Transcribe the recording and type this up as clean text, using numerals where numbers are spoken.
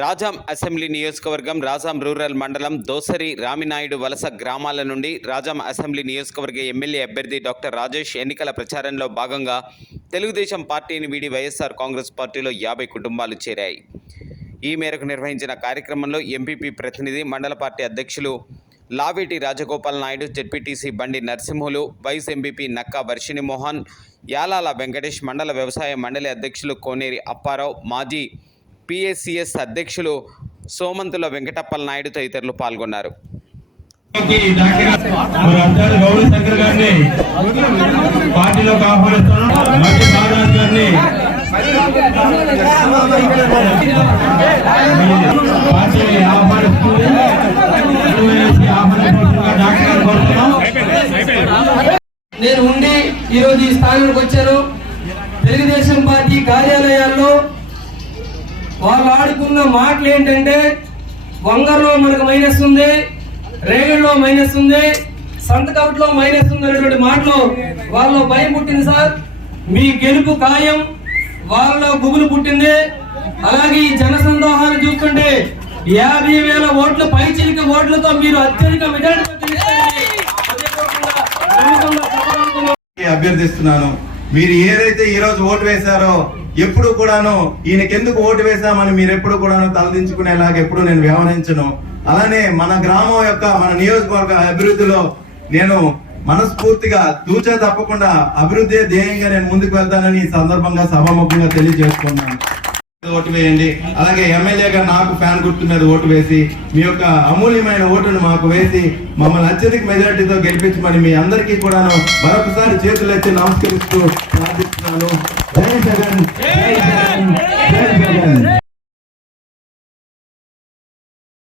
Rajam assembly నియోజకవర్గం Rajam rural మండలం దోసరి రామినాయుడు వలస గ్రామాల నుండి రాజాం అసెంబ్లీ నియోజకవర్గ ఎమ్మెల్యే అభ్యర్థి డాక్టర్ రాజేష్ ఎన్నికల ప్రచారంలో భాగంగా తెలుగుదేశం పార్టీని వీడి వైఎస్ఆర్ కాంగ్రెస్ పార్టీలో 50 కుటుంబాలు చేరాయి. ఈ మేరకు నిర్వహించిన కార్యక్రమంలో ఎంపీపీ ప్రతినిధి, మండల పార్టీ అధ్యక్షులు లావేటి రాజగోపాల్ నాయుడు, జెడ్పీటీసీ బండి నరసింహులు, వైస్ ఎంపీపీ నక్కా వర్షిణి మోహన్, యాలాల వెంకటేష్, మండల వ్యవసాయ మండలి అధ్యక్షులు కోనేరి అప్పారావు, మాజీ పిఎస్సిఎస్ అధ్యక్షులు సోమంతుల వెంకటప్పల నాయుడు తదితరులు పాల్గొన్నారు. నేను ఉండి ఈరోజు ఈ స్థానానికి వచ్చాను. తెలుగుదేశం పార్టీ కార్యాలయాల్లో వాళ్ళు ఆడుకున్న మాటలు ఏంటంటే, వంగర్లో మనకు మైనస్ ఉంది, రేగడిలో మైనస్ ఉంది, సంతకౌట్లో మైనస్ ఉంది అనేటువంటి మాటలు వాళ్ళలో భయం పుట్టింది. సార్, మీ గెలుపు ఖాయం, వాళ్ళలో గుబులు పుట్టింది. అలాగే ఈ జనసందోహాన్ని చూస్తుంటే 50,000 ఓట్లు, పైచిలిక ఓట్లతో మీరు అత్యధిక మెజారిటీతో అభ్యర్థిస్తున్నాను. మీరు ఏదైతే ఈ రోజు ఓటు వేశారో ఎప్పుడు కూడాను ఈయనకెందుకు ఓటు వేశామని మీరు ఎప్పుడు కూడాను తలదించుకునేలాగా ఎప్పుడు నేను వ్యవహరించను. అలానే మన గ్రామం యొక్క, మన నియోజకవర్గ అభివృద్ధిలో నేను మనస్ఫూర్తిగా తూచా తప్పకుండా అభివృద్ధి ధ్యేయంగా నేను ముందుకు వెళ్తానని ఈ సందర్భంగా సభాముఖంగా తెలియజేసుకున్నాను. ఓటు వేయండి. అలాగే ఎమ్మెల్యేగా నాకు ఫ్యాన్ గుర్తు మీద ఓటు వేసి మీ యొక్క అమూల్యమైన ఓటును మాకు వేసి మమ్మల్ని అత్యధిక మెజారిటీతో గెలిపించమని మీ అందరికీ కూడాను మరొకసారి చేతులెత్తి నమస్కరిస్తూ ప్రార్థిస్తున్నాను. జై జగన్, జై